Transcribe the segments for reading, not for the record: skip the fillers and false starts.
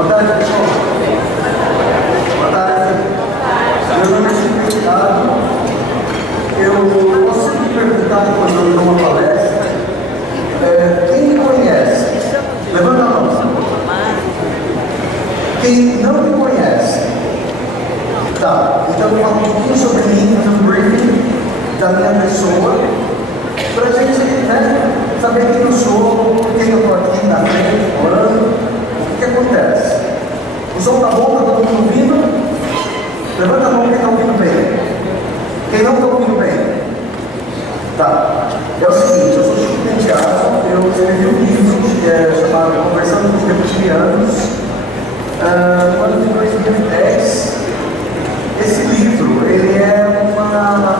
Boa tarde, pessoal. Boa tarde. Meu nome é Chico Ricardo. Eu posso me perguntar quando eu dou uma palestra, quem me conhece? Levanta a mão. Quem não me conhece? Tá, então eu falo um pouquinho sobre mim, fazer um briefing da minha pessoa, para a gente, saber quem eu sou, por que eu estou aqui na frente, orando, o que acontece. O som tá bom? Tá todo mundo ouvindo? Levanta a mão quem está ouvindo bem. Quem não está ouvindo bem? Tá. É o seguinte, eu sou Chico Penteado, eu escrevi um livro chamado Conversando com os Reptilianos, no ano de 2010. Esse livro, ele é uma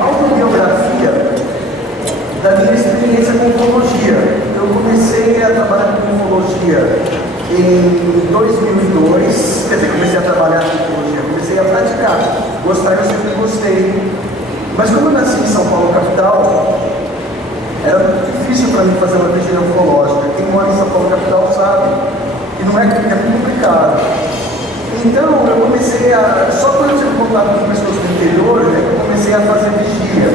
autobiografia da minha experiência com ufologia. Eu comecei a trabalhar com ufologia em 2002, quer dizer, comecei a trabalhar com ufologia, comecei a praticar. Gostar, eu sempre gostei. Mas como eu nasci em São Paulo, capital, era muito difícil para mim fazer uma vigília ufológica. Quem mora em São Paulo, capital, sabe que não é complicado. Então eu comecei só quando eu tive contato com pessoas do interior, eu comecei a fazer vigília.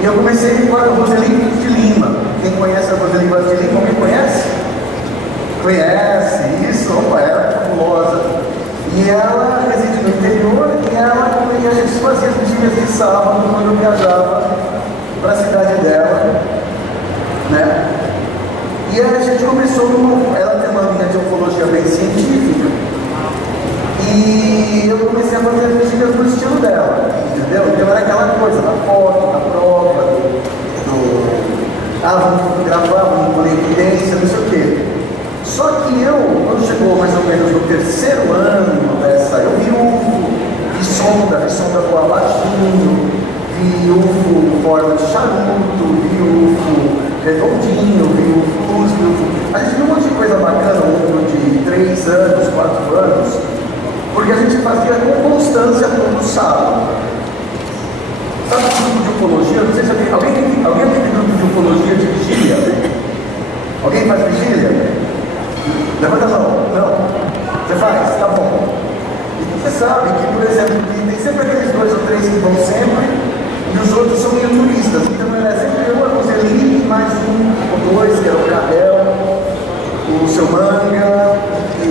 E eu comecei com a Roseli de Lima. Quem conhece a Roseli de Lima? Alguém conhece? Conhece, isso, opa, era fabulosa. E ela reside no interior e a gente fazia as vigílias de sábado quando eu viajava para a cidade dela, né? E a gente começou, ela tem uma linha de ufologia bem científica. E eu comecei a fazer as vigílias no estilo dela, entendeu? Então era aquela coisa, da foto, da prova, vamos fotografar, vamos pôr evidência, não sei o quê. Só que quando chegou mais ou menos no terceiro ano dessa, eu vi UFO, vi sonda voar baixinho, vi UFO em forma de charuto, vi UFO redondinho, vi UFO luz, a gente viu um monte de coisa bacana ao longo de 3 anos, 4 anos, porque a gente fazia com constância todo sábado. Sabe o grupo de ufologia? Não sei se alguém tem grupo de ufologia de vigília? Alguém faz vigília? Levanta a mão. Não. Você faz? Tá bom. E você sabe que, por exemplo, tem sempre aqueles 2 ou 3 que vão sempre, e os outros são meio turistas. Então era sempre eu, a Roseli, mais 1 ou 2, que era o Cabel, o seu Manga, e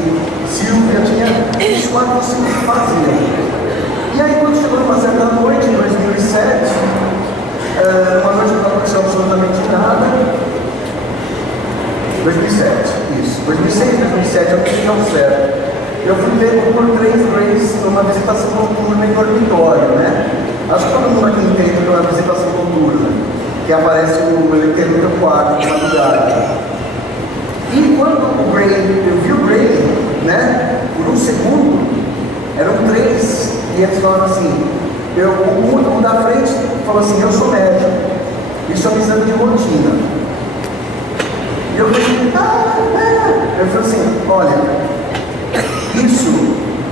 Silvia, tinha uns 4 ou 5 que faziam. E aí, quando chegou numa certa noite, em 2007, uma noite que não aconteceu absolutamente nada, 2007, isso, 2006, 2007, eu fiquei ao certo. Eu fui ver por 3 vezes numa visitação noturna em dormitório, né? Acho que todo mundo aqui entende que é uma visitação noturna, que aparece o eletrônico no teu quarto, na madrugada. E quando eu vi o Ray, né, por 1 segundo, eram 3, e eles falaram assim, um da frente falou assim, eu sou médico, isso é um exame de rotina. E eu falei, eu falei assim, olha, isso,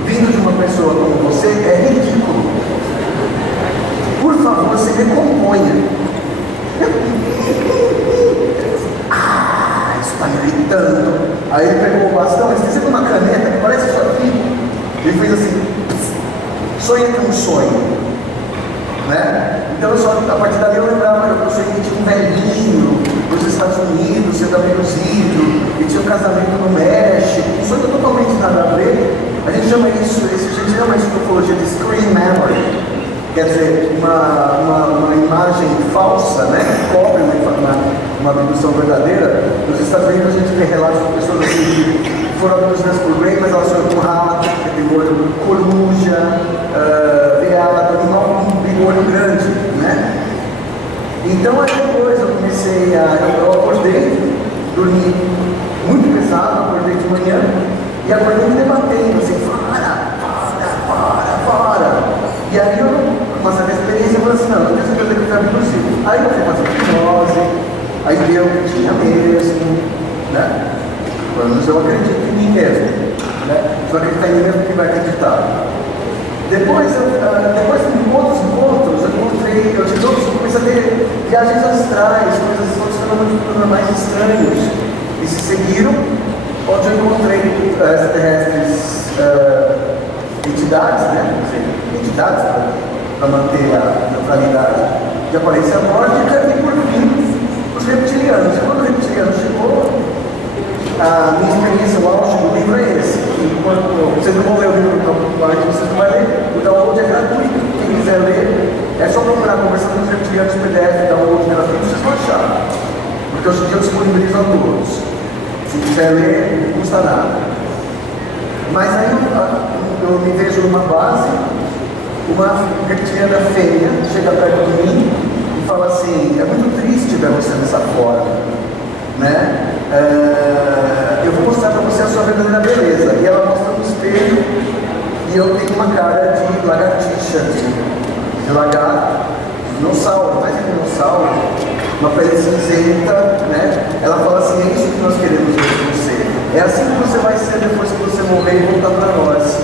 vindo de uma pessoa como você, é ridículo. Por favor, se recomponha. Isso está me irritando. Aí ele pegou o bastão, ele esqueceu uma caneta que parece isso aqui. Ele fez assim, sonha com um sonho, né? Então a partir dali eu lembrava que eu sonhei que tinha um velhinho nos Estados Unidos, sendo abduzido, e tinha um casamento no México, um sonho totalmente nada a ver. A gente chama isso de ufologia de screen memory, quer dizer, uma imagem falsa, né? Que cobre uma abdução verdadeira. Nos Estados Unidos a gente vê relatos de pessoas assim que foram abduzidas por Ray, mas elas foram com rato, bigolho, coruja, veado, animal com bigolho grande, né? Então aí depois eu comecei eu acordei, dormi muito pesado, acordei de manhã e acordei me debatendo, assim, para. E aí eu, com essa experiência, eu falei assim, não, eu tenho certeza que eu fui abduzido. Aí eu fui fazer hipnose, aí deu que tinha mesmo, né? Pelo menos eu acredito em mim mesmo, né? Só acreditar em mim mesmo que vai acreditar. Depois de outros encontros, eu tive outros, comecei a ter viagens astrais, coisas, outros fenômenos paranormais estranhos. e se seguiram, onde eu encontrei extraterrestres, entidades, né? Entidades para manter a neutralidade de aparência nórdica, e por fim, os reptilianos. E quando o reptiliano chegou, a minha experiência, o auge do livro é esse. Vocês não vão ler o livro, vocês não vão ler. O download é gratuito. Quem quiser ler, é só procurar Conversando com os Reptilianos PDF, download gratuito, vocês vão achar. Porque hoje em dia eu disponibilizo a todos. Se quiser ler, não custa nada. Mas aí eu me vejo numa base, uma reptiliana fêmea chega perto de mim e fala assim: é muito triste ver você dessa forma, né? Eu vou mostrar para você a sua verdadeira beleza. E ela mostra no espelho e eu tenho uma cara de lagartixa, de lagarto, dinossauro, mais que dinossauro, uma pele cinzenta, né? Ela fala assim: é isso que nós queremos ver de você. É assim que você vai ser depois que você morrer e voltar para nós.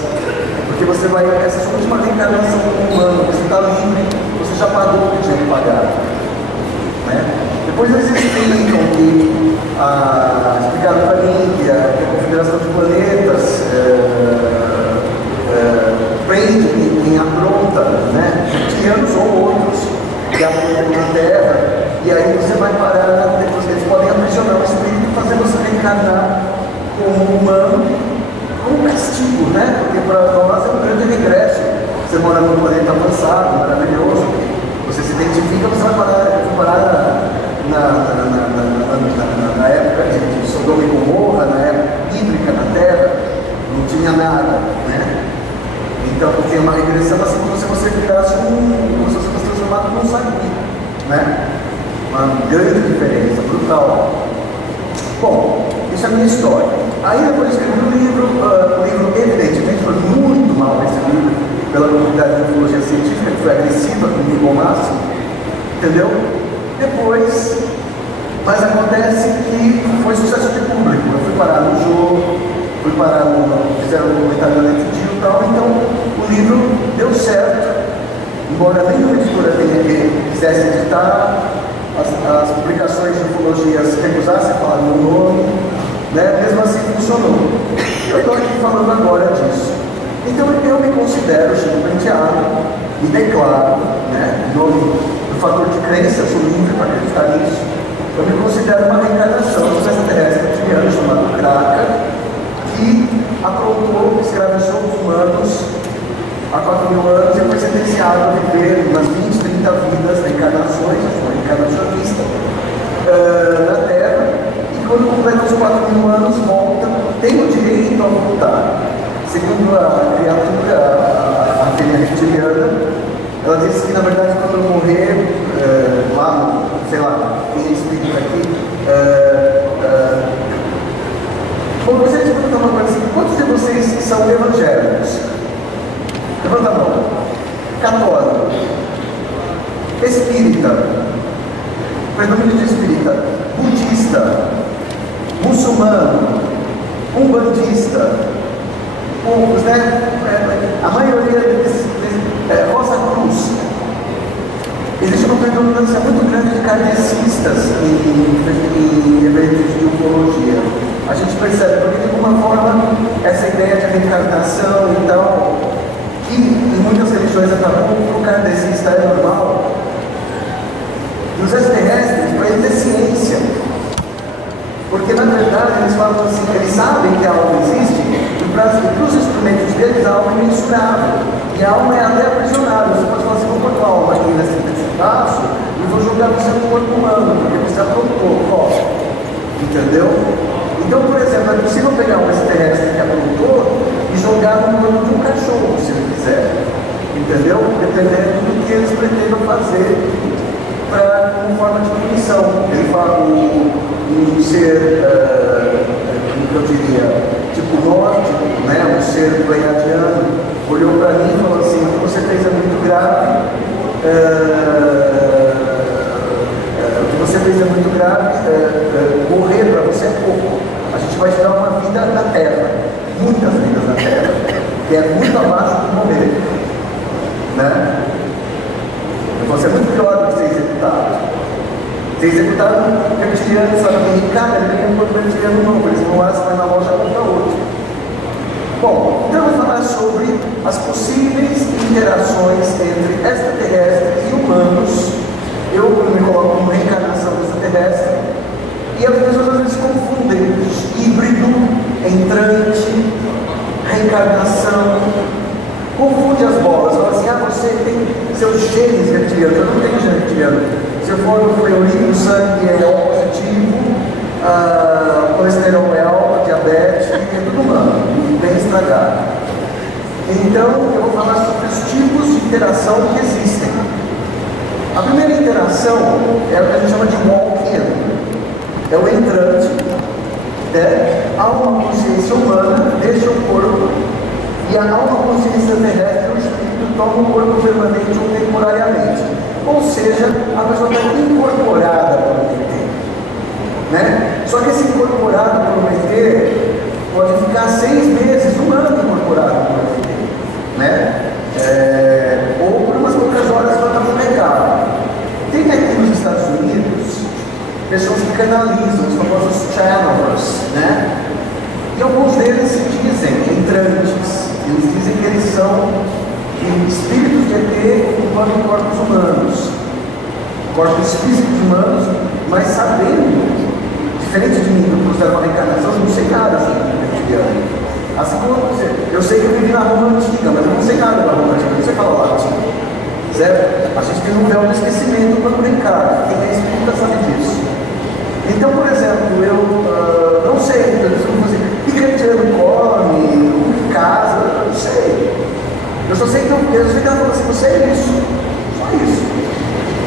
Porque você vai, essa é a sua última reencarnação como humano, você está livre, você já pagou o que tinha que pagar, né? Depois eles explicam que, explicaram para mim que a configuração de planetas prende quem apronta, né? Reptilianos ou outros que aprontam na Terra, e aí você vai parar, eles podem aprisionar o espírito e fazer você reencarnar como humano, como castigo, né? Porque para nós é um grande regresso. Você mora num planeta avançado, maravilhoso, você se identifica, você vai parar na época de Sodoma e Gomorra, na época bíblica na Terra, não tinha nada, né? Então tinha uma regressão assim como se você virasse como se você fosse transformado num saguinho, né? Uma grande diferença, brutal. Bom, isso é a minha história. Aí depois eu escrevi o livro evidentemente foi muito mal recebido pela comunidade de ufologia científica, que foi agressiva comigo ao máximo, entendeu? Depois, mas acontece que foi sucesso de público. Eu fui parar no jogo, fizeram um documentário da NetGeo e tal, então o livro deu certo, embora nenhuma editora quisesse editar, as publicações de ufologia se recusassem a falar meu nome, né? Mesmo assim funcionou. E eu estou aqui falando agora disso. Então eu me considero Chico Penteado e declaro, né, em nome do fator de crença, eu sou livre para acreditar nisso. Eu me considero uma reencarnação do extraterrestre reptiliano chamado Kraka, que aprontou, escravizou os humanos há 4.000 anos e foi sentenciado a viver umas 20, 30 vidas, reencarnações, eu sou reencarnacionista, na Terra, e quando completa os 4.000 anos volta, tem o direito a voltar. Segundo a criatura, a fêmea reptiliana, ela disse que na verdade quando eu morrer, lá, sei lá, quem explica aqui, bom, eu gostaria de perguntar uma coisa assim: quantos de vocês são evangélicos? Levanta a mão. Católico, espírita, predomínio de espírita, budista, muçulmano, umbandista, poucos, né? A maioria desses, Rosa Cruz. Existe uma predominância muito grande de kardecistas em eventos de ufologia. A gente percebe, porque de alguma forma essa ideia de reencarnação e tal, que em muitas religiões acabou, o kardecista é normal. E os extraterrestres, para eles é ciência. Porque na verdade eles falam assim, eles sabem que a alma existe, e para os instrumentos deles a alma é mensurável. E a alma é até aprisionada. Você pode falar assim: vou pôr tua alma aqui nesse pedaço e vou jogar você no corpo humano, porque você aprontou, ó. Entendeu? Então, por exemplo, é possível pegar um extraterrestre que aprontou e jogar no corpo de um cachorro, se ele quiser. Entendeu? Dependendo do que eles pretendam fazer como forma de punição. Ele fala um ser, como eu diria, tipo nórdico, né? Um ser pleiadiano, olhou para mim e falou assim: o que você fez é muito grave, o que você fez é muito grave, morrer para você é pouco. A gente vai te dar uma vida na Terra, muitas vidas na Terra, que é muito abaixo do morrer, né? Você é muito pior do que ser executado. Tem executado reptiliano, sabe que Ricardo, ele ganha um corpo reptiliano novo, eles vão lá, você vai na loja e compra outro. Bom, então eu vou falar sobre as possíveis interações entre extraterrestres e humanos. Eu me coloco como reencarnação extraterrestre, e as pessoas às vezes confundem híbrido, entrante, reencarnação, confunde as bolas, fala assim, você tem seus genes reptilianos, eu não tenho gene reptiliano. Se eu for no urina, o sangue é O positivo, colesterol é alto, diabetes, é tudo humano, bem estragado. Então, eu vou falar sobre os tipos de interação que existem. A primeira interação é o que a gente chama de walk-in. É o entrante, né? Há uma consciência humana, deixa o corpo, e há uma consciência terrestre, o espírito toma o corpo permanente ou temporariamente. Ou seja, a pessoa está incorporada por um ET, né? Só que esse incorporado por um ET pode ficar 6 meses, um ano incorporado por um ET, né? Ou por umas poucas horas para estar no mercado. Tem aqui nos Estados Unidos pessoas que canalizam, os famosos channelers, né? E alguns deles se dizem entrantes, eles dizem que eles são espíritos de ET ocupando corpos humanos, corpos físicos humanos, mas sabendo, diferente de mim, que eu considero uma reencarnação, eu não sei nada assim, reptiliano. Assim como eu sei que eu vivi na Roma Antiga, mas eu não sei nada da Roma Antiga, eu não sei falar latim, certo? A gente tem um véu de esquecimento quando brincar, quem é espírita sabe disso. Então, por exemplo, eu não sei, eu não sei o que reptiliano come, o que casa, eu não sei. Eu só sei que eu sei que ela falou assim, você é isso, só isso.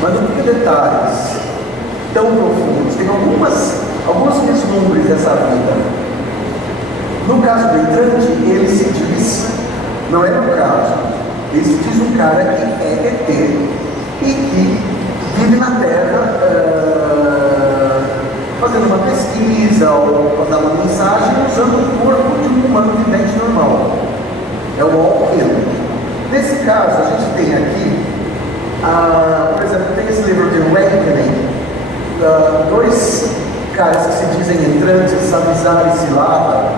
Mas não tem detalhes tão profundos, tem alguns vislumbres dessa vida. No caso do entrante, ele se diz, não é no caso, ele se diz um cara que é ET e que vive na Terra fazendo uma pesquisa ou mandando uma mensagem usando o corpo de um humano vivente normal. É o walk-in. Nesse caso, a gente tem aqui, por exemplo, tem esse livro de Awakening, 2 caras que se dizem entrantes, Samizar e Silava,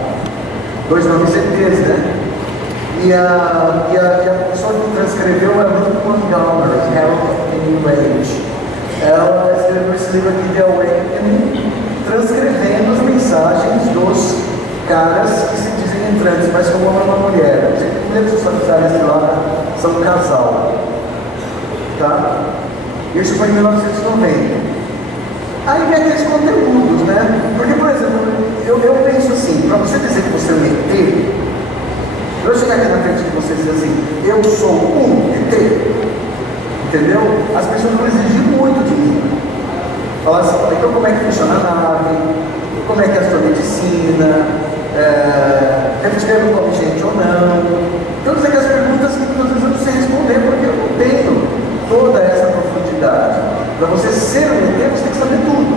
2 nomes ETs, né? E a pessoa que transcreveu é Ruth Montgomery, Herald of the New Age. Ela escreveu esse livro aqui de Awakening, transcrevendo as mensagens dos caras que se dizem entrantes, mas como uma mulher. Os primeiros Samizar e Silava são um casal. Tá? Isso foi em 1990. Aí vem aqueles conteúdos, né? Porque, por exemplo, eu penso assim, para você dizer que você é um ET, eu chegar aqui na frente de você e dizer assim, eu sou um ET, entendeu? As pessoas vão exigir muito de mim. Falar assim, então como é que funciona a nave, como é que é a sua medicina, reptiliano come gente ou não, todas aquelas perguntas que muitas vezes eu não sei responder, porque eu não tenho toda essa profundidade. Para você ser um ET, você tem que saber tudo.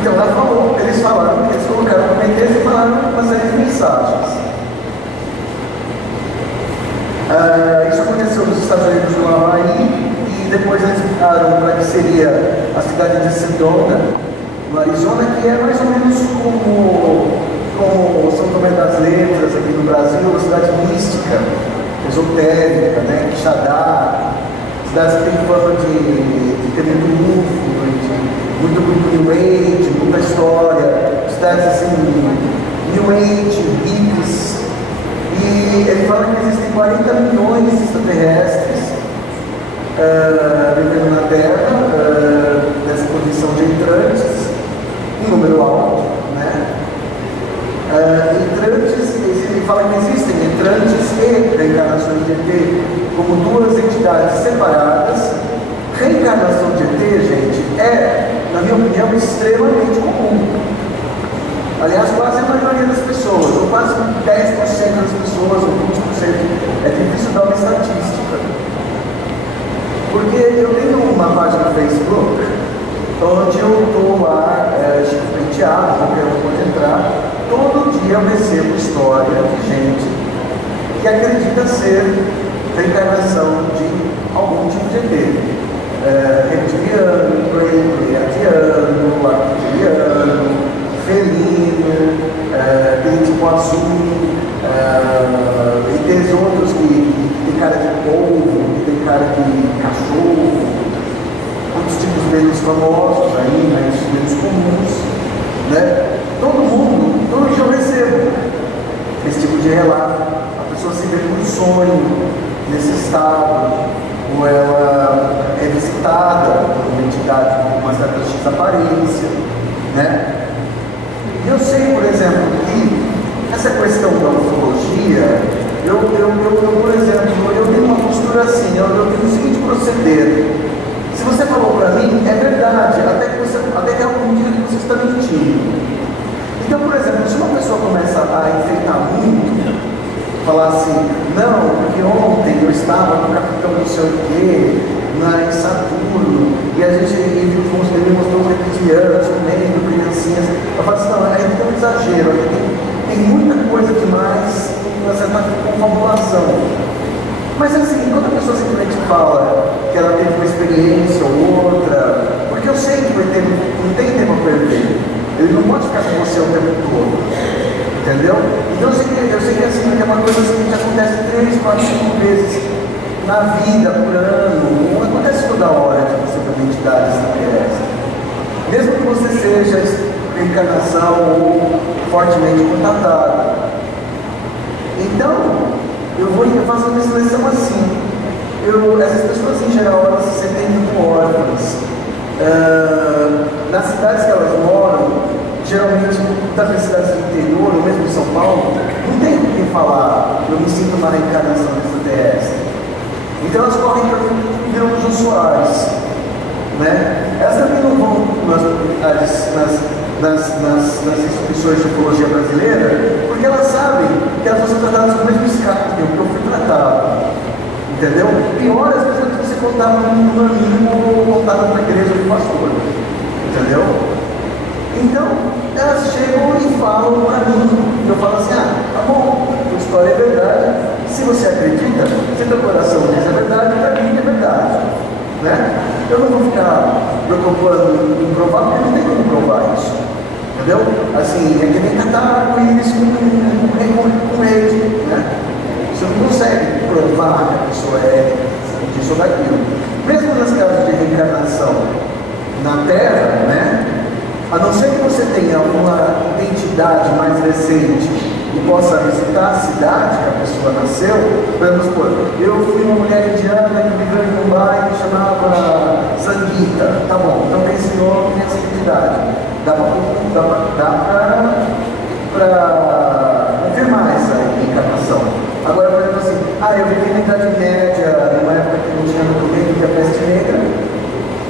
Então ela eles falaram, eles colocaram comentários e falaram uma série de mensagens. Isso aconteceu nos Estados Unidos, no Havaí, e depois eles ficaram para que seria a cidade de Sedona, no Arizona, que é mais ou menos como São Tomé das Letras aqui no Brasil, uma cidade mística, esotérica, né? Quixadá, cidades que têm fama de ter muito UFO, muito New Age, muita história, cidades assim, New Age, hippies. E ele fala que existem 40 milhões de extraterrestres vivendo na Terra, nessa condição de entrantes, um número alto, né? Entrantes, ele fala que existem entrantes e reencarnações de ET como 2 entidades separadas. Reencarnação de ET, gente, na minha opinião, extremamente comum. Aliás, quase a maioria das pessoas, ou quase 10% das pessoas, ou 20%, é difícil dar uma estatística. Porque eu tenho uma página no Facebook, onde eu estou lá, penteado, qualquer um pode entrar, todo dia eu recebo história de gente que acredita ser reencarnação de algum tipo de ET. Reptiliano, cachorro, outros tipos menos famosos aí, menos comuns, né? Todo dia eu recebo esse tipo de relato. A pessoa se vê num sonho, nesse estado, ou ela é visitada por uma entidade com uma certa X aparência, né? E eu sei, por exemplo, que essa questão da ufologia, por exemplo, eu tenho uma postura assim, eu tenho o seguinte proceder. Se você falou para mim, é verdade, até que algum dia que você está mentindo. Então, por exemplo, se uma pessoa começa a enfeitar muito, falar assim, não, porque ontem eu estava no capitão não sei o quê, em Saturno, e ele mostrou os reptilianos, comendo criancinhas. Eu falo assim, não, aí tem um exagero, aí tem muita coisa demais, uma certa confabulação. Mas assim, quando a pessoa simplesmente fala que ela teve uma experiência ou outra, porque eu sei que não tem tempo a perder, ele não pode ficar com você o tempo todo, entendeu? Então eu sei que assim, é uma coisa assim que acontece 3, 4, 5 vezes na vida, por ano, não acontece toda hora que você tem uma entidade extraterrestre. Mesmo que você seja reencarnação ou fortemente contatado. Então, eu faço uma seleção assim. Essas pessoas em geral, elas se sentem muito órfãs. Nas cidades que elas moram, geralmente das cidades do interior, ou mesmo em São Paulo, não tem com quem falar, eu me sinto uma reencarnação extraterrestre. Então elas correm para virar os Jô Soares, né? Elas também não vão nas instituições de ufologia brasileira, porque elas sabem que elas vão ser tratadas com o mesmo escape que eu fui tratado. Entendeu? Pior às vezes é que você contava com um amigo ou contava com a igreja do pastor. Entendeu? Então, elas chegam e falam para mim. Eu falo assim, tá bom, a história é verdade. Se você acredita, se teu coração diz a verdade, para mim é verdade. Né? Eu não vou ficar preocupando em provar, porque não tem como provar isso. Entendeu? Assim, é que nem catar arco-íris com rede, né? Você não consegue provar que a pessoa é disso ou daquilo. Mesmo nas casas de reencarnação na Terra, né? A não ser que você tenha uma identidade mais recente e possa visitar a cidade que a pessoa nasceu, vamos supor, eu fui uma mulher indiana que viveu em Mumbai que chamava Sangeeta, tá bom, então tem esse nome, tem essa identidade, dá para confirmar essa encarnação. Agora, por exemplo assim, eu vivi na Idade Média, numa época que não tinha documento, que é a peste negra,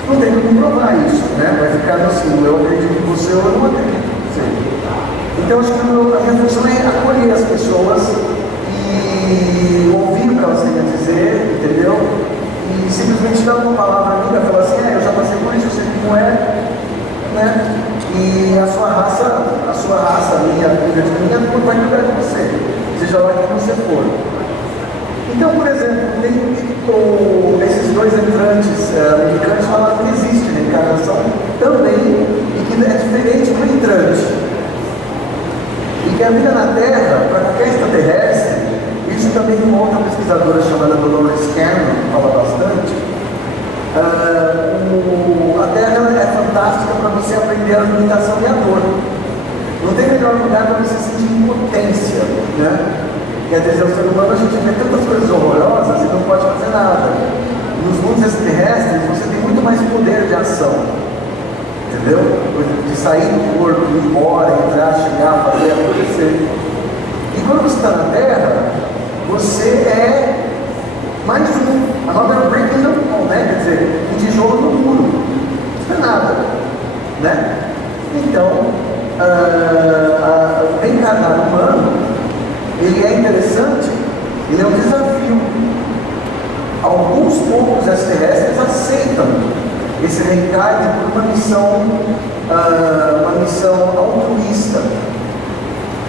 não tem como provar isso, né? Vai ficar assim, eu acredito em você ou eu não acredito em você. Então, acho que a minha função é acolher as pessoas e ouvir o que elas têm a dizer, entendeu? E simplesmente dar uma palavra amiga, falar assim, eu já passei por isso, eu sei como é, né? E a sua raça, a minha, vai cuidar de você, seja lá quem você for. Então, por exemplo, esses dois entrantes americanos falaram que existe reencarnação também e que é diferente do entrante. E que a vida na Terra, para qualquer extraterrestre, isso também uma outra pesquisadora chamada Dolores Cannon fala bastante, a Terra é fantástica para você aprender a limitação e a dor. Não tem melhor lugar para você sentir impotência, né? Quer dizer, o ser humano, a gente vê tantas coisas horrorosas e não pode fazer nada. Nos mundos extraterrestres, você tem muito mais poder de ação. Entendeu? De sair do corpo, ir embora, entrar, chegar, fazer, acontecer. E quando você está na Terra, você é mais um. Another brick in the wall, né? Quer dizer, um tijolo no muro. Isso não é nada. Né? Então, o reencarnar humano, ele é interessante, ele é um desafio. Alguns poucos extraterrestres aceitam esse reencarne por uma missão altruísta,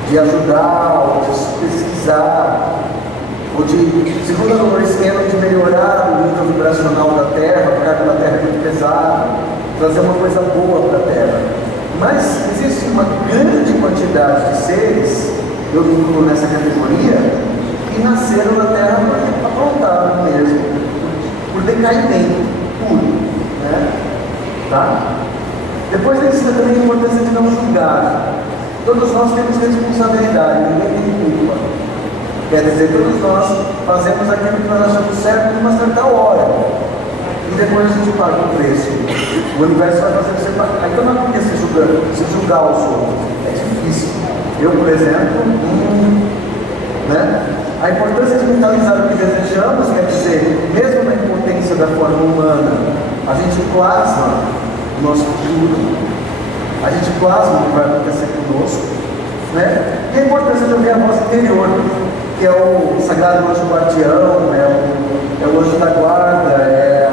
de ajudar, ou de pesquisar, ou de, segundo a Dolores Cannon, de melhorar o nível vibracional da Terra, porque a Terra é muito pesada, trazer uma coisa boa para a Terra. Mas existe uma grande quantidade de seres, eu me incluo nessa categoria, que nasceram na Terra para aprontar mesmo. por decaimento puro, né? Tá? Depois ele ensina também a importância de não julgar. Todos nós temos responsabilidade, ninguém tem culpa. Quer dizer, todos nós fazemos aquilo que nós achamos certo numa certa hora. E depois a gente paga o preço. O universo vai fazer você pagar. Então não é porque se julgar os outros. É difícil. Eu, por exemplo, né? A importância de mentalizar o que desejamos, quer dizer, mesmo na impotência da forma humana, a gente plasma o nosso futuro, a gente plasma o que vai acontecer conosco, né? E a importância também a voz interior, que é o sagrado anjo guardião, é o anjo da guarda, é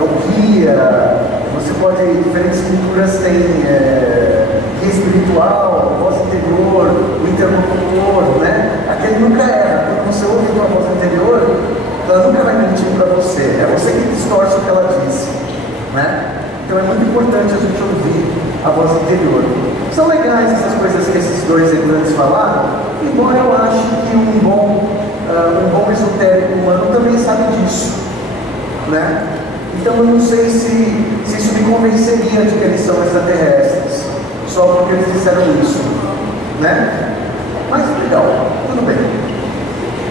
o guia. Você pode, diferentes culturas têm guia espiritual, voz interior, o interlocutor, né? Aquele nunca erra. Quando você ouve uma voz interior, ela nunca vai mentir para você. É você que distorce o que ela disse, né? Então é muito importante a gente ouvir a voz interior. São legais essas coisas que esses dois entrantes falaram, embora eu ache que um bom esotérico humano também sabe disso, né? Então eu não sei se isso me convenceria de que eles são extraterrestres, só porque eles disseram isso, né? Mas legal, tudo bem.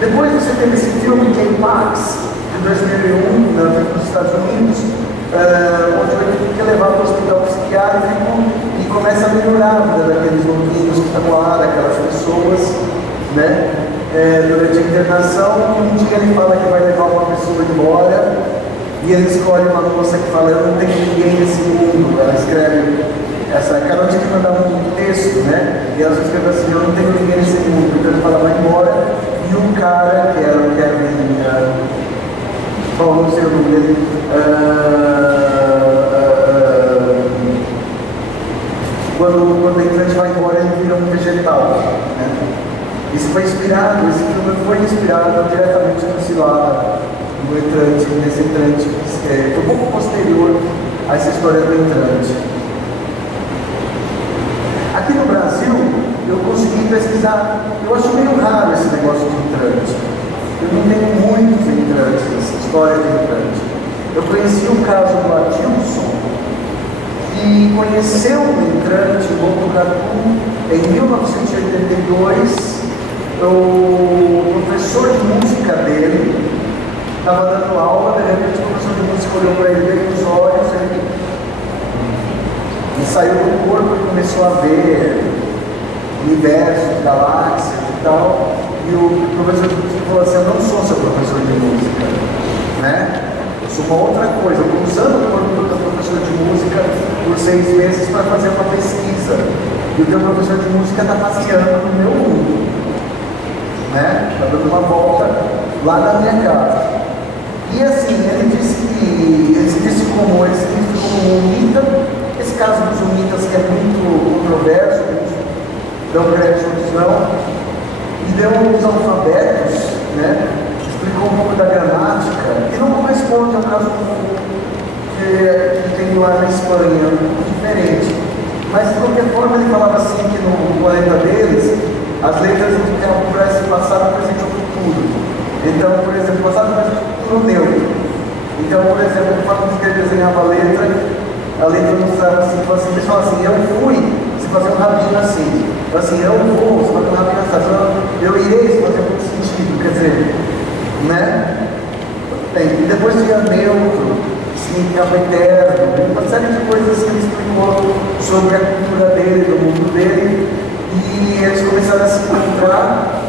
Depois você teve esse filme J-Pax, de 2001, nos Estados Unidos, onde ele fica levado para o hospital psiquiátrico e começa a melhorar a vida daqueles louquinhos que estão lá, daquelas pessoas, né? Durante a internação, um dia ele fala que vai levar uma pessoa embora e ele escolhe uma moça que fala: eu não tenho ninguém nesse mundo. Ela escreve cada um tinha que mandar um texto, né? E ela escreve assim: eu não tenho ninguém nesse mundo. Então ele fala: vai embora. E um cara, que era o Kevin, não sei o nome dele, quando a entrante vai embora, ele vira um vegetal, né? Isso foi inspirado, esse filme foi inspirado diretamente nesse entrante, foi um pouco posterior a essa história do entrante. Aqui no Brasil, eu consegui pesquisar, eu acho meio raro esse negócio de entrante. Eu não tenho muitos entrantes, essa história de entrante. Eu conheci o caso do Adilson, que conheceu o entrante em Botucatu em 1982. O professor de música dele estava dando aula, de repente o professor de música olhou para ele bem nos olhos, ele saiu do corpo e começou a ver universos, galáxias e tal. E o professor de música falou assim: eu não sou seu professor de música, né? Eu sou uma outra coisa. Eu estou usando o corpo do professor de música por 6 meses para fazer uma pesquisa. E o teu professor de música está passeando no meu mundo, né? Está dando uma volta lá na minha casa. E assim, ele se disse como um mita. Esse caso dos unitas, que é muito controverso, dão crédito ou não, e deu uns alfabetos, né? Explicou um pouco da gramática, que não corresponde ao caso que tem lá na Espanha, muito diferente. Mas de qualquer forma ele falava assim que no planeta deles, as letras indicavam para esse passado, presente ou futuro. Então, por exemplo, passado, presente ou futuro neutro. Então, por exemplo, quando ele desenhava a letra mostrava assim, eles falam assim: eu fui, se fazer um rabinho assim. Assim, eu vou, se fazer um rabinho assim. Eu irei, se fazer muito sentido. Quer dizer, né? Bem, e depois tinha neutro, significava eterno, uma série de coisas que ele explicou sobre a cultura dele, do mundo dele. E eles começaram a se encontrar,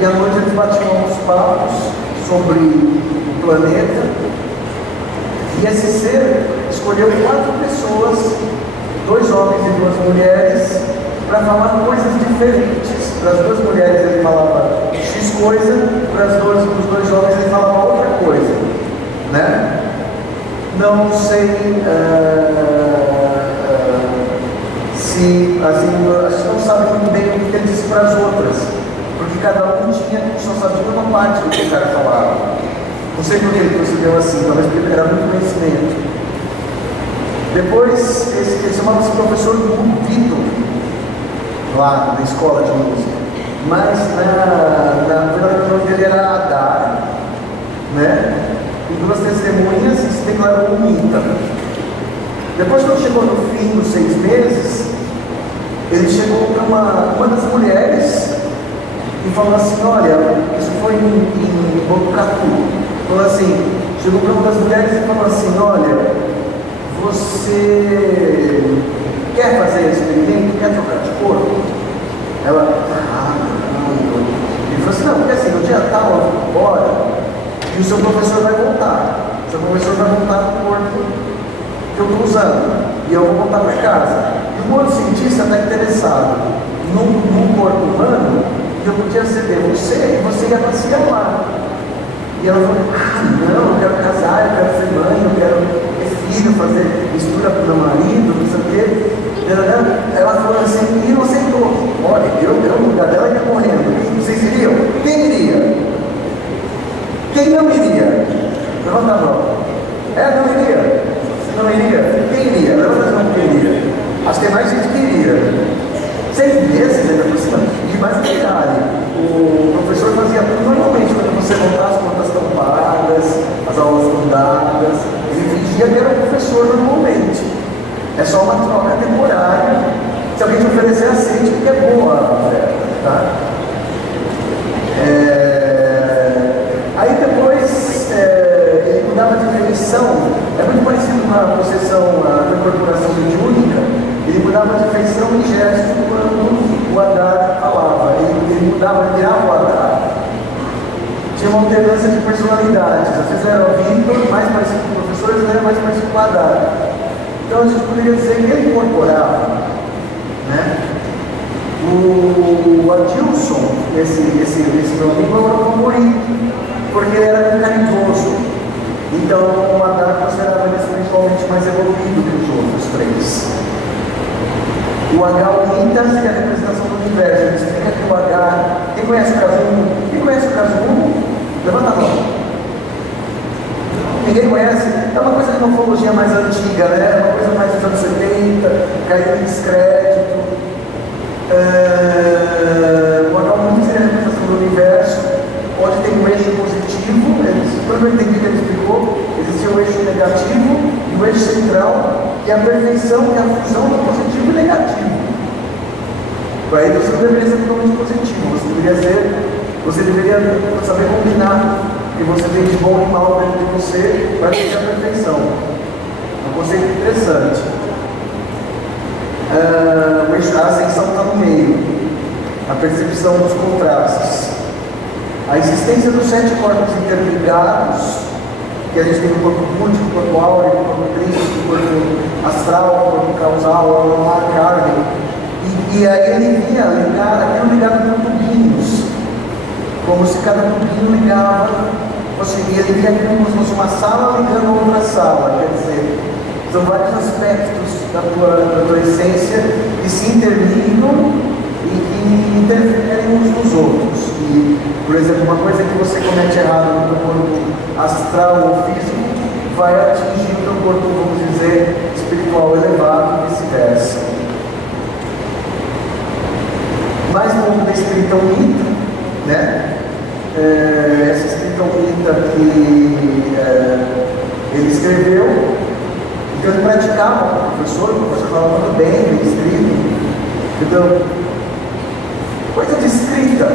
e à noite eles batiam uns papos sobre o planeta. E esse ser escolheu 4 pessoas, 2 homens e 2 mulheres, para falar coisas diferentes. Para as 2 mulheres ele falava X coisa, para os 2 homens ele falava outra coisa, né? Não sei se a gente não sabe muito bem o que ele disse para as outras, porque cada um só sabia uma parte do que o cara falava. Não sei por que ele percebeu assim, talvez porque era muito conhecimento. Depois, ele chamava-se professor Vitor, lá na escola de música. Mas na verdade o nome dele era Adar, né? e 2 testemunhas e se declarou mita. Depois, quando chegou no fim dos 6 meses, ele chegou para uma das mulheres e falou assim: olha, isso foi em Botucatu. Falou assim, chegou para uma das mulheres e falou assim: olha, você quer fazer experimento? Quer trocar de corpo? Ela, não. Ele falou assim: não, porque assim, no dia tal eu vou embora e o seu professor vai voltar. O seu professor vai voltar no corpo que eu estou usando e eu vou voltar para casa. E o outro cientista está interessado num corpo humano que eu podia ceder você e você ia passear lá. E ela falou: não, eu quero casar, eu quero ser mãe, eu quero ter filho, fazer mistura com meu marido, não sei o quê. Ela falou assim, e não aceitou. Olha, eu no lugar dela ia correndo. Vocês iriam? Quem iria? Quem não iria? Levanta a mão. Não iria? Não iria? Quem iria? Levanta a mão, quem iria? Acho que tem mais gente que iria. 6 meses, ainda por cima. E mais um detalhe, o professor fazia tudo normalmente, quando você voltar, as contas estão pagas, as aulas estão dadas, ele fingia que era o professor normalmente. É só uma troca temporária. Se alguém te oferecer, aceite, porque é boa a oferta, tá? Aí depois, ele mudava de feição. É muito parecido com a possessão, a incorporação mediúnica. Ele mudava de feição e gesto quando o Hadar falava. Ele mudava, ele virava o Hadar. Tinha uma alternância de personalidades. Às vezes era o Vitor, mais parecido com o professor, às vezes era mais parecido com o Hadar. Então a gente poderia dizer que ele incorporava, né? O Adilson, esse meu amigo, era o favorito, porque ele era caridoso. Então o Hadar considerava ele espiritualmente mais evoluído que os outros 3. O H Unitas é a representação do universo. Ele explica que o H. Quem conhece o caso 1? Quem conhece o caso 1? Levanta a mão. Ninguém conhece? É uma coisa de morfologia mais antiga, né? É uma coisa mais dos anos 70, caiu em descrédito. O H Unitas é a representação do universo. Pode ter um eixo positivo. Quando eu entendi que ele explicou, existe um eixo negativo e o eixo central, que é a perfeição, que é a fusão do positivo e negativo. Para ele você não deveria ser totalmente positivo, você deveria saber combinar o que você tem de bom e mal dentro de você para ter a perfeição. É um conceito interessante. A ascensão está no meio, a percepção dos contrastes. A existência dos 7 corpos interligados, que a gente tem o corpo múltiplo, o corpo áureo, o corpo crístico, o corpo astral, o corpo causal, a carne. E aí ele via aquilo ligado com tubinhos, como se cada tubinho ligava, e ele via aquilo como se fosse uma sala ligando a outra sala, quer dizer, são vários aspectos da tua essência que se interligam e interferem uns nos outros. E, por exemplo, uma coisa que você comete errado no teu corpo astral ou físico vai atingir o teu corpo, vamos dizer, espiritual elevado e vice-versa. Mais um pouco da espiritomita, né? Essa espiritomita que ele escreveu, então ele praticava com o professor falava muito bem, bem escrito. Então, coisa de escrita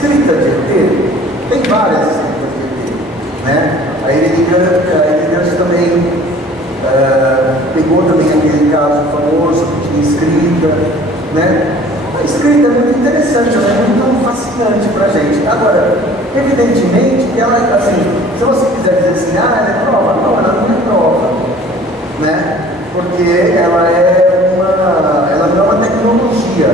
de ET, tem várias escritas de ET, né? A Irene também pegou também aquele caso famoso que tinha escrita, né? A escrita é muito interessante, ela é muito fascinante pra gente. Agora, evidentemente que ela, assim, se você quiser dizer assim, ela é prova, não, ela não é prova, né? Porque ela não é uma tecnologia,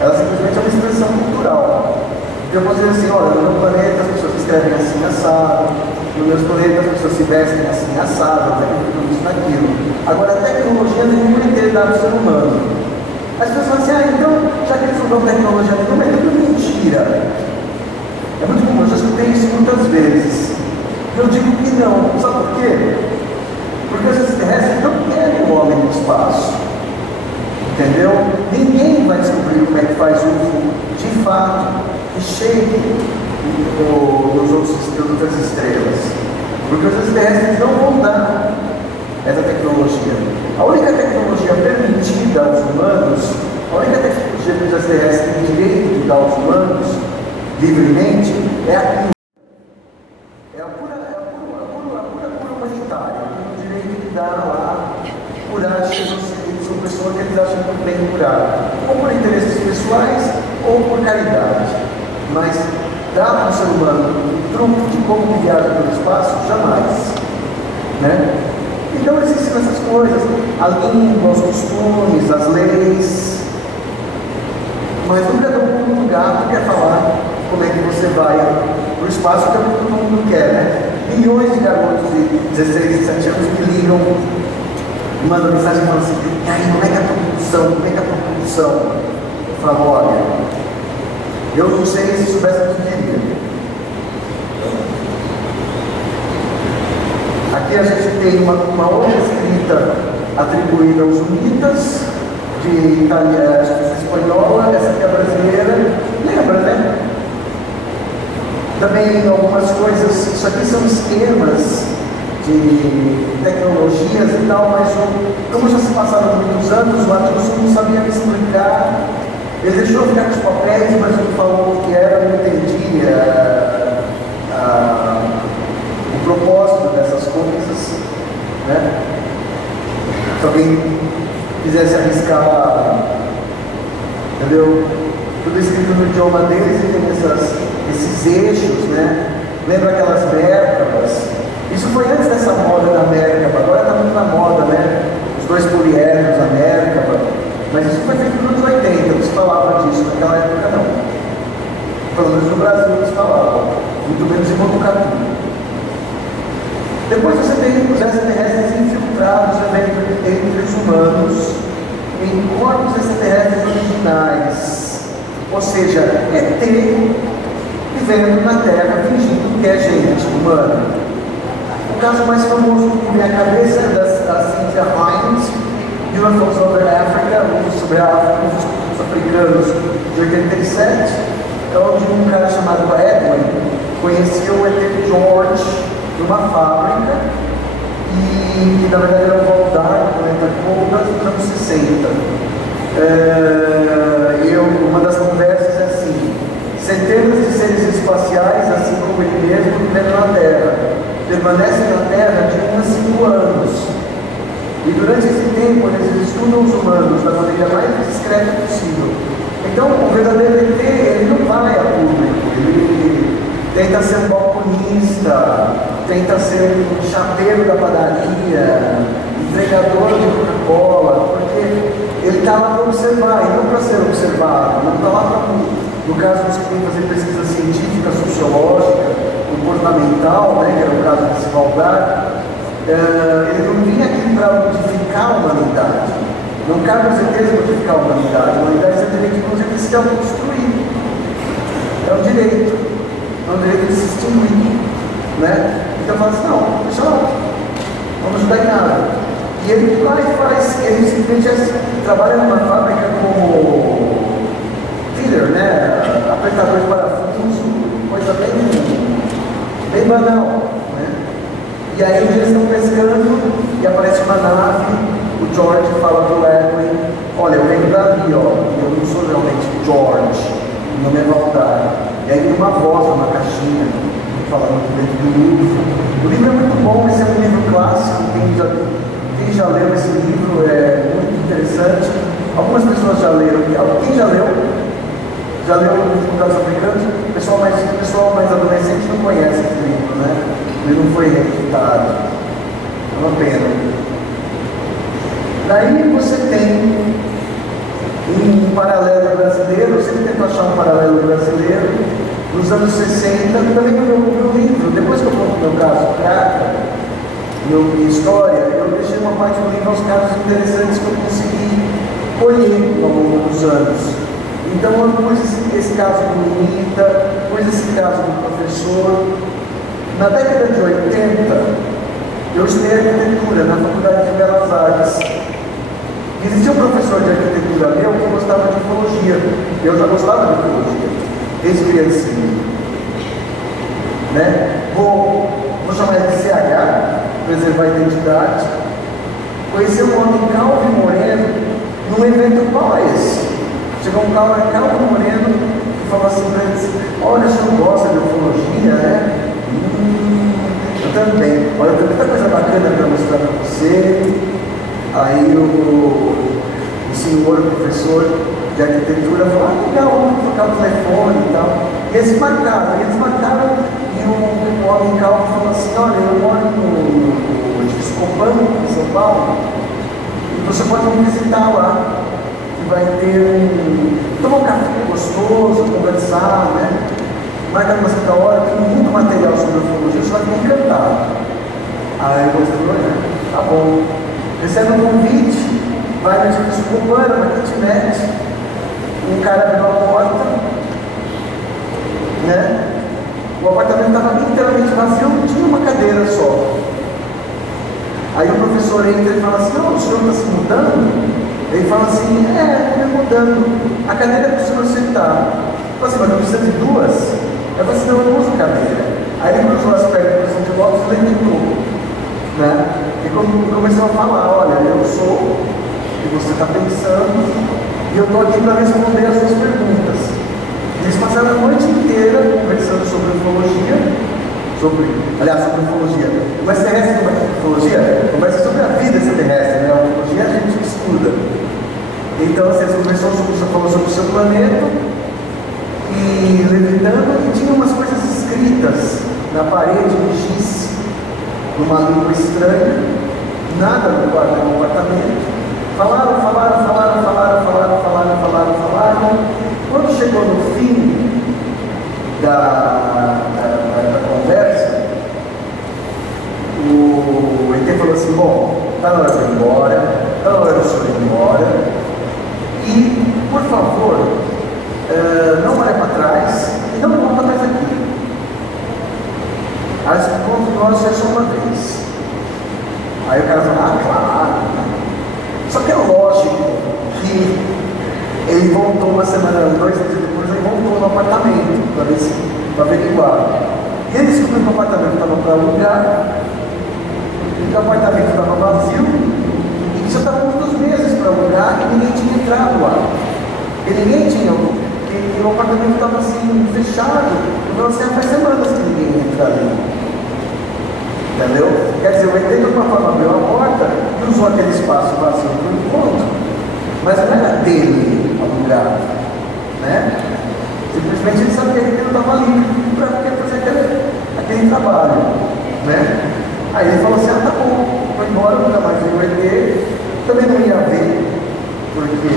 ela simplesmente é uma expressão cultural. Então eu posso dizer assim, olha, no meu planeta as pessoas escrevem assim assado, no meu planeta as pessoas se vestem assim assado, acreditam isso naquilo. Agora a tecnologia nenhuma é inteira do ser humano. As pessoas falam assim, então, já que eles não dão tecnologia nenhuma, é tudo mentira. É muito comum, eu já escutei isso muitas vezes. Eu digo que não, sabe por quê? Porque os extraterrestres não querem o homem no espaço. Entendeu? Ninguém vai descobrir como é que faz UFO de fato, que chegue nas outras estrelas. Porque os extraterrestres não vão dar essa tecnologia. A única tecnologia permitida aos humanos, a única tecnologia que os extraterrestres têm direito de dar aos humanos, livremente, é a cura. É a cura humanitária. Tem o direito de dar lá, curar genocídios ou pessoas que eles acham que bem curar, ou por interesses pessoais ou por caridade. Mas dar para o ser humano um truque de como viaja pelo espaço, jamais. Né? Então existem essas coisas, a língua, os costumes, as leis, mas nunca deu um lugar que quer falar como é que você vai para o espaço, que é o que todo mundo quer, né? Milhões de garotos de 16, 17 anos que ligam e mandam mensagem falando assim, e aí, como é que é a propulsão? Como é que é a propulsão? Eu falo, olha, eu não sei, se soubesse eu diria. Aqui a gente tem uma outra escrita atribuída aos unitas, de italiana, espanhola, essa aqui é brasileira, lembra, né? Também algumas coisas, isso aqui são esquemas de tecnologias e tal, mas como já se passaram muitos anos, o Adilson não sabia me explicar. Ele deixou eu ficar com os papéis, mas ele falou o que era, eu não entendia o propósito dessas coisas, né? Se alguém quisesse arriscar, entendeu? Tudo escrito no idioma deles e tem esses eixos, né? Lembra aquelas Merkabas? Isso foi antes dessa moda da Merkaba, agora está muito na moda, né? Os dois poliédricos, a Merkaba. Mas isso foi feito nos anos 80, não se falava disso, naquela época não. Pelo menos no Brasil não se falava, muito menos em Botucatu. Depois você tem os extraterrestres infiltrados entre os humanos, em corpos extraterrestres originais. Ou seja, ET vivendo na Terra, fingindo que é gente humana. O caso mais famoso que me vem à cabeça é da Cynthia Himes, UFOs Over Africa, sobre a África, os africanos, de 87, onde um cara chamado Edwin conhecia o ET George numa fábrica, e na verdade era o Valdar, do planeta Koga, dos anos 60. Uma das conversas é assim: centenas de seres espaciais, assim como ele mesmo, vivendo na Terra, permanecem na Terra de 1 a 5 anos. E durante esse tempo eles estudam os humanos da maneira mais discreta possível. Então o verdadeiro ET, ele não vai a público, ele tenta ser um balconista, tenta ser um chapeiro da padaria, entregador de Coca-Cola, porque ele está lá para observar e não para ser observado. Não está lá para, no caso dos que têm que fazer pesquisa científica, sociológica, comportamental, né, que era o caso desse Valdar, ele não vinha aqui para modificar a humanidade. Não cabe aos ETs modificar a humanidade. A humanidade é um direito, inclusive, de se autodestruir. É um direito. É um direito de se extinguir. Né? Então fala assim, não, deixa lá, não vamos ajudar em nada. E ele vai e faz, ele simplesmente trabalha numa fábrica como feeder, né? Apertador de parafuso, coisa bem banal. Né? E aí eles estão pescando e aparece uma nave, o George fala pro Edwin, olha, eu venho dali, ó, eu não sou realmente George, meu nome é Valdar. E aí tem uma voz, uma caixinha, falando dentro do livro. O livro é muito bom, esse é um livro clássico, quem já leu esse livro é muito interessante. Algumas pessoas já leram, quem já leu o livro dos africanos, o pessoal mais adolescente não conhece esse livro, né? Ele não foi reeditado. É uma pena. Daí você tem um paralelo brasileiro, eu sempre tento achar um paralelo brasileiro. Nos anos 60, também no meu livro, depois que eu conto meu caso prática, minha história, eu deixei uma parte do livro aos casos interessantes que eu consegui colher ao longo dos anos. Então eu pus esse caso do UNITA, pus esse caso do professor. Na década de 80, eu estudei arquitetura na Faculdade de Belas Artes. Existia um professor de arquitetura meu que gostava de ufologia. Eu já gostava de ufologia, desde criancinha. Né? Vou chamar ele de CH, de idade, conheceu um homem calvo e moreno num evento qual é esse? Chegou um calvo e moreno e falou assim para ele: olha, o senhor gosta de ufologia, né? Eu também. Olha, eu tenho muita coisa bacana para mostrar para você. Aí o senhor, o professor de arquitetura, falou: legal, vamos trocar o telefone e tal. E eles marcaram e o homem calvo falou assim: olha, eu moro no edifício Copan, em São Paulo, e você pode me visitar lá, que vai ter tomar um café gostoso, conversar, né? Marca uma certa hora, tem muito material sobre ufologia, você vai me encantar. Aí o outro falou: tá bom. Recebe um convite, vai no edifício Copan, na kitnet, um cara abriu a porta, né? O apartamento estava inteiramente vazio, tinha uma cadeira só. Aí o professor entra e fala assim: não, o senhor está se mudando? Ele fala assim: estou me mudando. A cadeira é para o senhor sentar. Eu falo assim: mas não precisa de duas? Eu falo assim: não, eu não uso cadeira. Aí ele cruzou as pernas do de Lopes e levantou, né? E começou a falar: olha, eu sou o que você está pensando e eu estou aqui para responder as suas perguntas. Eles passaram a noite inteira conversando sobre ufologia, sobre ufologia. O extraterrestre não é ufologia, conversa sobre a vida extraterrestre, né? A ufologia a gente estuda. Então, vocês falou sobre o seu planeta e levitando, e tinha umas coisas escritas na parede, no giz, numa língua estranha, nada no apartamento. Falaram. Quando chegou no fim da conversa, o ET falou assim: bom, está na hora de ir embora, está na hora do senhor ir embora, e, por favor, não olhe para trás e não volta mais aqui. Aí esse encontro nosso é só uma vez. Aí o cara falou: claro. Só que é lógico que ele voltou uma semana, 2 dias depois, ele voltou no apartamento para averiguar. E ele descobriu que o apartamento estava para alugar, e que o apartamento estava vazio, e que só estava muitos meses para alugar e ninguém tinha entrado lá. E ninguém tinha, e o apartamento estava assim, fechado. Então assim, faz semanas que ninguém entra ali. Entendeu? Quer dizer, o ET de uma forma abriu a porta e usou aquele espaço vazio para o encontro, mas não era dele alugado, né? Simplesmente ele sabia que ele estava ali para fazer aquele trabalho, né? Aí ele falou assim: tá bom, foi embora, nunca mais viu o ET, também não ia ver, porque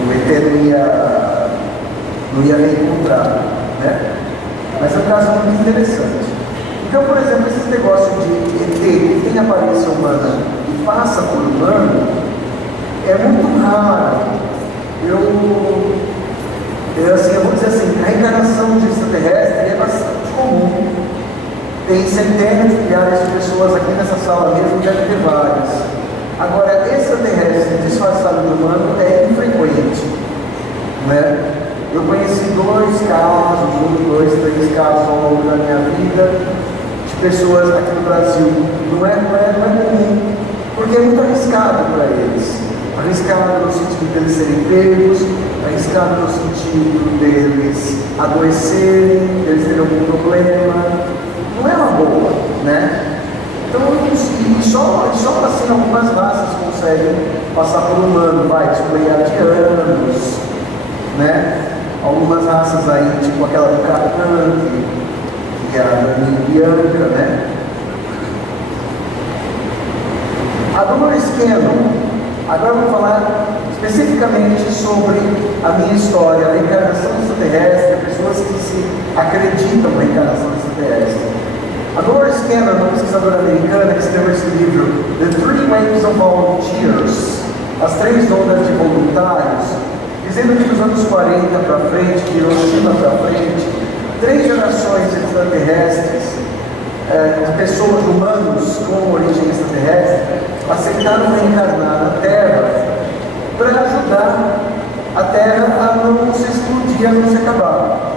o ET não ia reencontrar, né? Mas é um caso muito interessante. Então, por exemplo, esse negócio de ET que tem aparência humana e passa por humano é muito raro. Eu vou dizer assim, a reencarnação de extraterrestre é bastante comum. Tem centenas de milhares de pessoas aqui nessa sala mesmo, deve ter várias. Agora, extraterrestre disfarçado de humano é infrequente, né? Eu conheci 2 casos, 2, 3 casos ao longo da minha vida, pessoas aqui no Brasil. Não é comum, porque é muito arriscado para eles. Arriscado no sentido deles serem pegos, arriscado no sentido deles adoecerem, deles terem algum problema. Não é uma boa, né? Então, só assim algumas raças conseguem passar por humano, tipo pleiadianos, né? Algumas raças aí, tipo aquela do Catanque, que é a Bianca, né? A Dolores Cannon. Agora eu vou falar especificamente sobre a minha história, a reencarnação extraterrestre, pessoas que se acreditam na reencarnação extraterrestre. A Dolores Cannon, uma pesquisadora americana que escreveu esse livro, The Three Waves of Volunteers, as 3 ondas de voluntários, dizendo que dos anos 40 para frente, de Hiroshima para frente, 3 gerações de extraterrestres, de pessoas, humanos com origem extraterrestre, aceitaram reencarnar na Terra para ajudar a Terra a não se explodir, a não se acabar.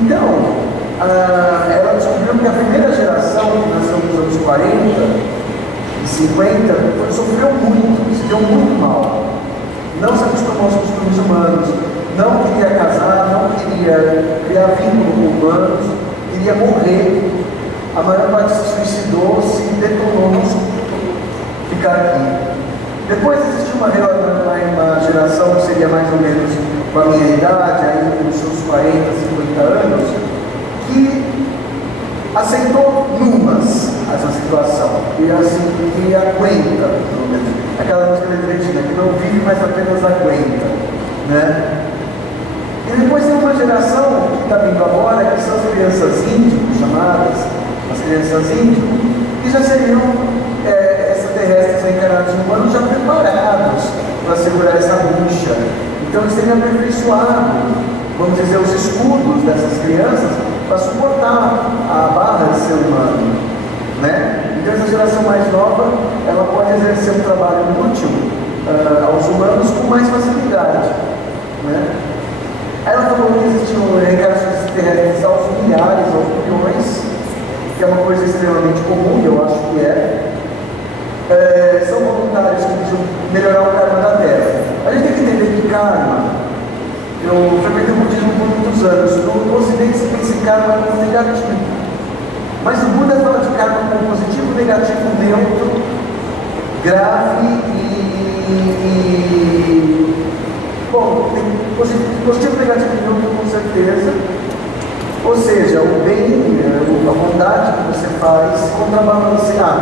Então, ela descobriu que a primeira geração, que nasceu nos anos anos 40 e 50, sofreu muito, se deu muito mal. Não se acostumou aos costumes humanos, não queria casar, não queria criar vínculo com humanos, queria morrer. A maior parte se suicidou, se detonou, não suportou ficar aqui. Depois existiu uma geração que seria mais ou menos com a minha idade, aí nos seus 40, 50 anos, que aceitou numas essa situação, e assim, que aguenta, pelo menos. Aquela música da Argentina, que não vive, mas apenas aguenta, né? E depois tem uma geração que está vindo agora, que são as crianças índigo, chamadas, as crianças índigo, que já seriam extraterrestres reencarnados humanos já preparados para segurar essa bucha. Então eles teriam aperfeiçoado, vamos dizer, os escudos dessas crianças para suportar a barra de ser humano, né? Então essa geração mais nova, ela pode exercer um trabalho útil aos humanos com mais facilidade, né? Ela falou que existiam reencarnações extraterrestres aos milhares, aos milhões, que é uma coisa extremamente comum, e eu acho que são voluntários que visam melhorar o karma da Terra. A gente tem que entender que karma, eu frequentei o budismo por muitos anos, no Ocidente se pensa em karma como negativo, mas o Buda fala de karma como positivo, negativo, neutro, grave bom, tem positivo, negativo e neutro com certeza. Ou seja, o bem, a bondade que você faz contrabalancear.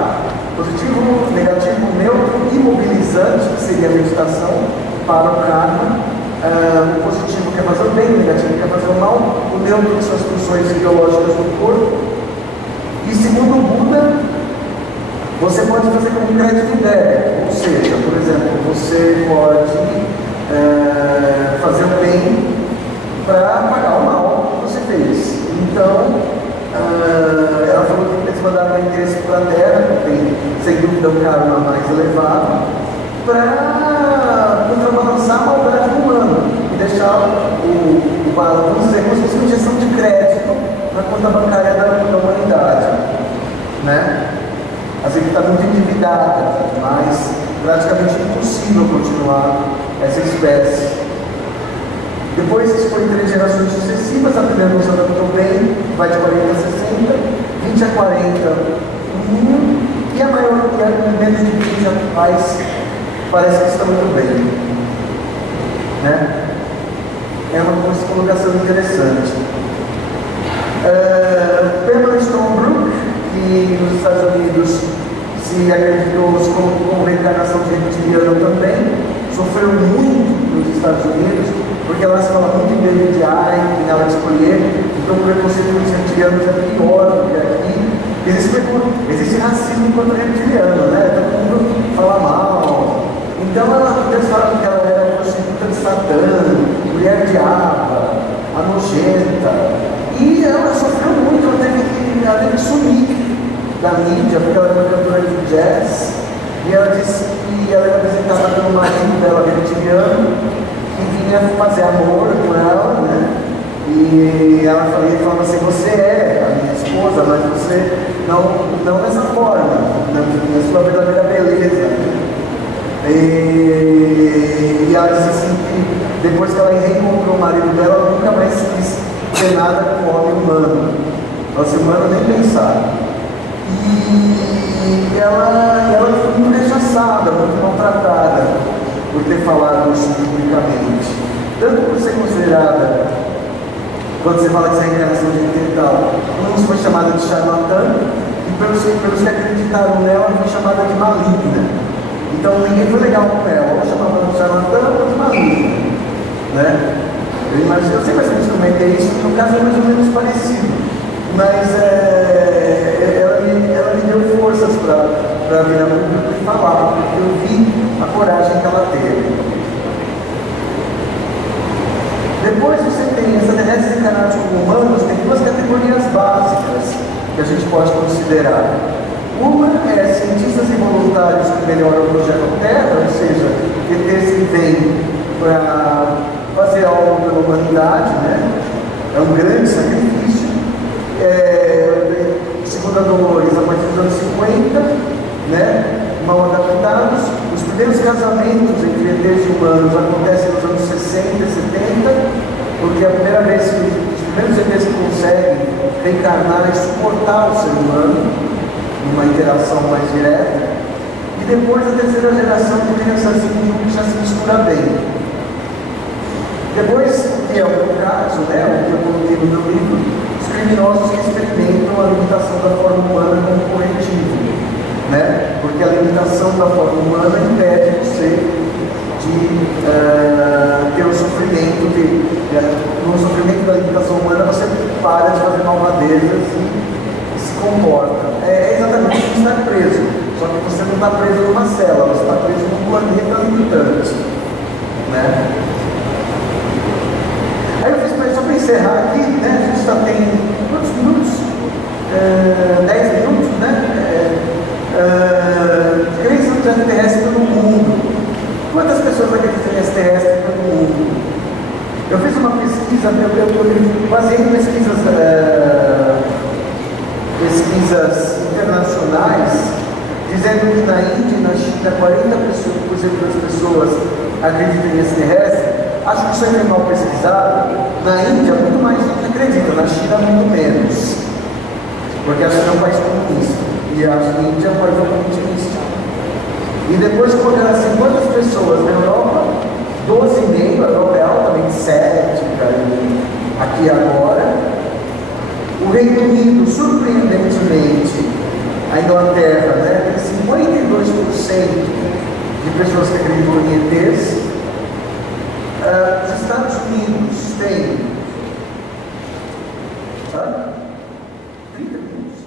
Positivo, negativo, neutro, imobilizante, que seria a meditação para o karma. O positivo quer fazer o bem, o negativo quer fazer o mal, o neutro que são as funções ideológicas do corpo. E segundo o Buda, você pode fazer como crédito e débito. Ou seja, por exemplo, você pode fazer o bem para pagar o mal que você fez. Então, ela falou que eles mandaram interesse para a Terra, que tem, sem dúvida, um karma mais elevado, para contrabalançar a maldade humana e deixar vamos dizer, como se fosse uma injeção de crédito na conta bancária da humanidade, né? Assim que está muito endividada, mas praticamente impossível continuar essa espécie. Depois isso foi em 3 gerações sucessivas. A primeira não se adaptou bem, vai de 40 a 60, 20 a 40, e a maioria, menos de 20 atuais, parece que estão muito bem, né? É uma colocação interessante. Pamela Stonebrook, que nos Estados Unidos se acreditou como reencarnação de reptiliano também, sofreu muito nos Estados Unidos, porque ela se fala muito em David Icke, em ela escolher, então o preconceito dos reptilianos é pior do que aqui. Existe racismo contra reptiliano, né? Todo mundo fala mal. Então eles falam que ela era prostituta de Satã, mulher diaba, a nojenta. E ela sofreu muito, ela teve que sumir da mídia, porque ela era uma cantora de jazz. E ela disse que ela era apresentada pelo marido dela, reptiliano, que vinha fazer amor com ela, né? E ela falava assim: você é a minha esposa, mas você não dessa forma, na sua verdadeira beleza. E ela disse assim que depois que ela reencontrou o marido dela, ela nunca mais quis ter nada com o homem humano. Nossa, humano nem pensar. E ela foi muito rechaçada, muito maltratada por ter falado isso publicamente. Tanto por ser considerada, quando você fala que isso é reencarnação genital, uns foi chamada de charlatã, e pelos que acreditaram nela, foi chamada de maligna. Então ninguém foi legal com ela, ou chamava de charlatã ou de maligna, né? Eu sei mais ou menos como é que é isso, no caso é mais ou menos parecido, mas ela me deu forças para vir a público e falar, porque eu vi a coragem que ela teve. Depois você tem extraterrestres encarnados como humanos, tem 2 categorias básicas que a gente pode considerar. Uma é cientistas e voluntários que melhoram o projeto Terra, ou seja, ETs que vêm para fazer algo pela humanidade, né? É um grande sacrifício. fundadores a partir dos anos 50, né, mal adaptados. Os primeiros casamentos entre ETs e humanos acontecem nos anos 60 e 70, porque é a primeira vez que os primeiros ETs que conseguem reencarnar e suportar o ser humano numa interação mais direta. E depois a terceira geração de crianças que já se mistura bem. Depois, que é o caso, né, o que eu coloquei no meu livro, os criminosos que experimentam a limitação da forma humana como corretivo, né? Porque a limitação da forma humana impede você de ter o sofrimento, no sofrimento da limitação humana você para de fazer malvadezas e se comporta. É exatamente como estar preso, só que você não está preso numa cela, você está preso num planeta limitante, né? Aí eu fiz, só para encerrar aqui, né, a gente já tem quantos minutos? 10 minutos, né? Crença no extraterrestre pelo mundo. Quantas pessoas acreditam em extraterrestre pelo mundo? Eu fiz uma pesquisa, eu baseei em pesquisas internacionais, dizendo que na Índia e na China 40% das pessoas acreditam em extraterrestre. Acho que isso é mal pesquisado. Na Índia, muito mais gente acredita, na China, muito menos. Porque a China é um país comunista e a Índia é um país comunista. E depois colocaram assim: quantas pessoas na Europa? 12,5%, a Europa é altamente cética e aqui e agora. O Reino Unido, surpreendentemente, a Inglaterra, né, tem 52% de pessoas que acreditam em ETs. Os Estados Unidos têm 30 minutos.